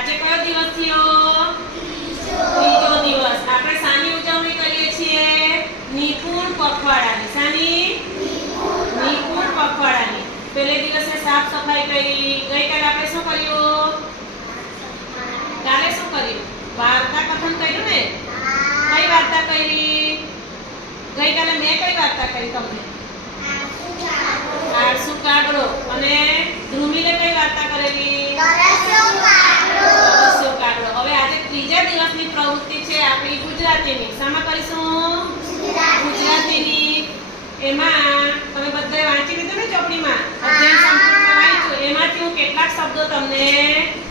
આજે કયો દિવસ થયો? ત્રીજો દિવસ. આપણે સાની ઉજવણી કરીએ છીએ નિપુણ પખવાડાની. સાની? નિપુણ પખવાડાની. પહેલે દિવસે સાફ સફાઈ કરી. ગઈકાલે આપણે શું કર્યું? કાલે શું કર્યું? વાર્તા કથન કર્યું ને? કઈ વાર્તા કરી? ગઈકાલે મેં કઈ વાર્તા કરી તમને? આળસુ કાગડો. અને ધ્રુવીને કઈ વાર્તા કરેલી આળસુ કાગડો હવે આજે ત્રીજા દિવસની પ્રવૃત્તિ છે આપણી ગુજરાતીની. શામાં કરીશું? ગુજરાતીની. એમાં તમે બધાએ વાંચી લીધું ને ચોપડીમાં? અધ્યયન સંપૂર્ણ વાંચ્યું એમાંથી હું કેટલાક શબ્દો તમને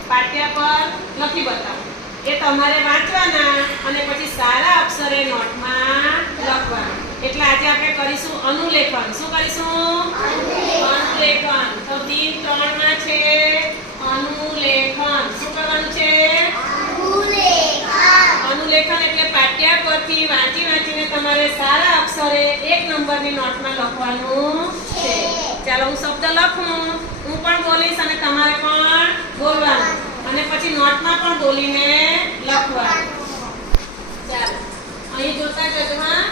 પાઠ્ય પર લખી બતાવું. એ તમારે વાંચવાના અને પછી સારા અક્ષરે નોટમાં લખવાના. એટલે આજે આપણે કરીશું અનુલેખન. શું કરીશું અનુલેખન તો દિન ત્રણમાં છે અનુલેખન શું કરવાનું છે અનુલેખન એટલે પાઠ્ય પરથી વાંચી વાંચીને તમારે સારા અક્ષરે એક નંબરની નોટમાં લખવાનું છે. ચાલો હું શબ્દ લખું. હું પણ બોલીશ અને તમારે પણ બોલવાનું. અને પછી નોટમાં પણ બોલીને લખવાનું. ચાલો. અહીં જોતા જજો હા.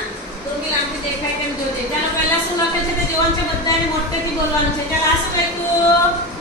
આમથી દેખાય તેમ જોજે. ચાલો પહેલા શું લખે છે તે જોવાનું છે? બધાને મોટેથી બોલવાનું છે. ચાલો આ શું લખ્યું?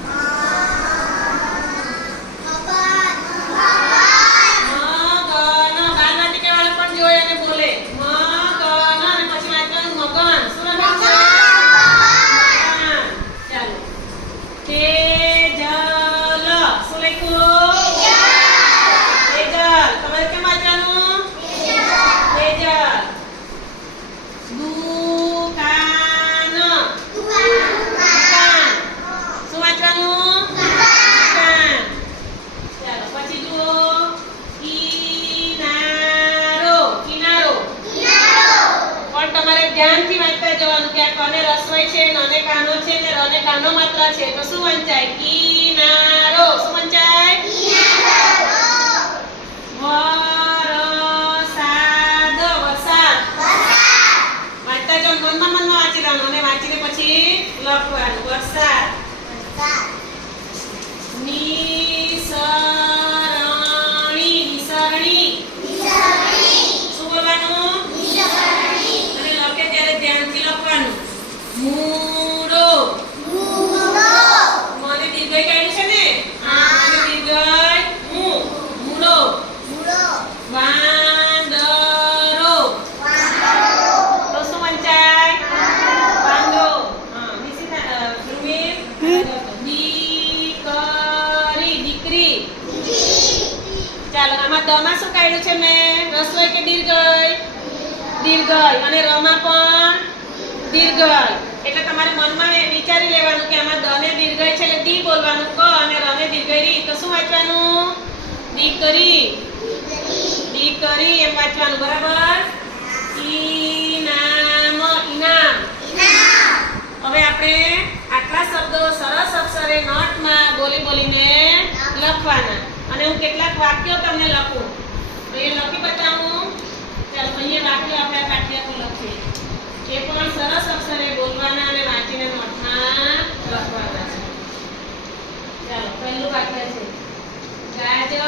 કે રસોઈ છે ને અને કાનો છે, ને રને કાનો માત્ર છે. તો શું વંચાય? કિનારો. શું વંચાય? વરસાદ વરસાદ વાંચતા જો મનમાં મનમાં વાંચી લેવાનું અને વાંચીને પછી લખવાનું. વરસાદ. નિસરણી નિસરણી શું બોલવાનું અને લખે ત્યારે ધ્યાનથી લખવાનું મૂળો મને દીર્ઘઈ કાઢ્યું છે ને હા. મને દીર્ઘઈ મૂ મૂળો વાંદરો તો શું વંચાય વાંદરો હા નિશિતા અ, ધ્રુવીર દીકરી દીકરી ચાલો આમાં દમાં શું કાઢ્યું છે મેં? રસોઈ કે દીર્ઘય દીર્ઘય અને રમા પણ દીર્ઘય એટલે તમારે મનમાં વિચારી લેવાનું કે આમાં દને દીર્ઘય છે એટલે દી બોલવાનું. ક અને રમે દીર્ઘય રી. તો શું વાંચવાનું? દીકરી દીકરી એમ વાંચવાનું. બરાબર? ઈનામ ઇનામ હવે આપણે આટલા શબ્દો સરસ અક્ષરે નોટમાં બોલી બોલીને લખવાના. અને હું કેટલાક વાક્યો તમને લખું. તો એ લખી બતાવું. ચાલો, અહીંયા વાક્યો આપણે આ પાઠ્ય પર લખીએ એ પણ સરસ અક્ષરે બોલવાના અને વાંચીને નોટમાં લખવાના છે ચાલો પહેલું વાક્ય છે ગાજર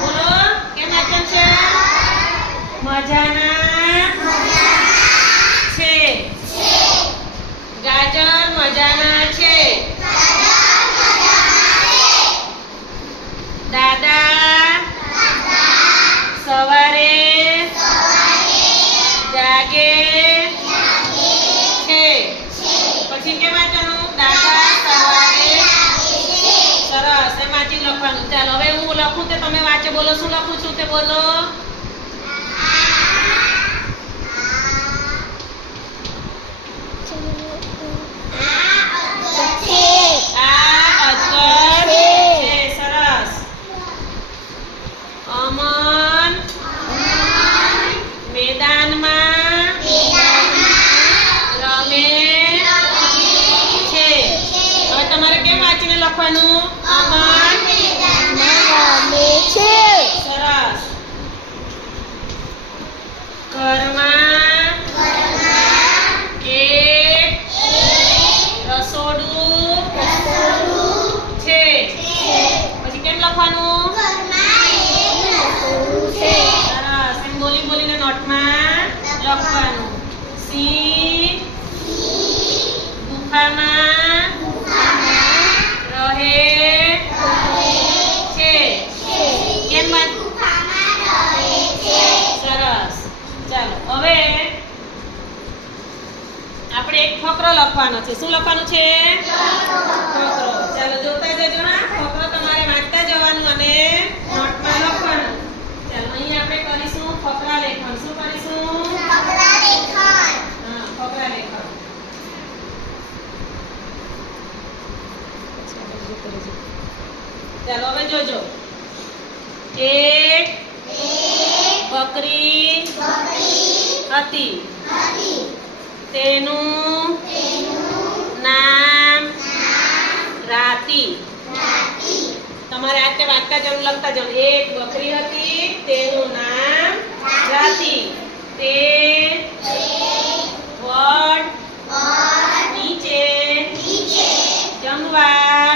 બોલો કેમ વાંચન છે મજાના છે ગાજર મજાના છે દાદા સવારે જાગે છે પછી કેમ વાંચવાનું દાદા સવારે સરસ એમાંથી જ લખવાનું ચાલો હવે હું લખું તે તમે વાંચે બોલો શું લખું છું તે બોલો. But, um, લખવાનો છે? શું લખવાનું છે? ફકરો ચાલો જોતા જજો હા? ફકરો તમારે વાંચતા જવાનું અને નોટમાં લખવાનું. ચાલો અહીં આપણે કરીશું ફકરા લેખન. શું કરીશું? હા ફકરા લેખન. ચાલો હવે જોજો. એક બકરી હતી. તેનું નામ રાતી. તમારે આ રીતે વાંચતા જવાનું લખતા જવાનું એક બકરી હતી તેનું નામ રાતી. તે વડ નીચે જમવા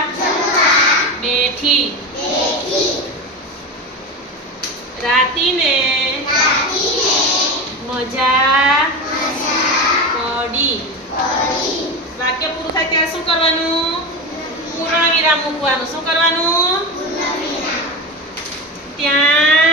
બેઠી. રાતીને મજા પડી વાક્ય પૂરું થાય ત્યારે શું કરવાનું? પૂર્ણ વિરામ મૂકવાનું. શું કરવાનું? ત્યાં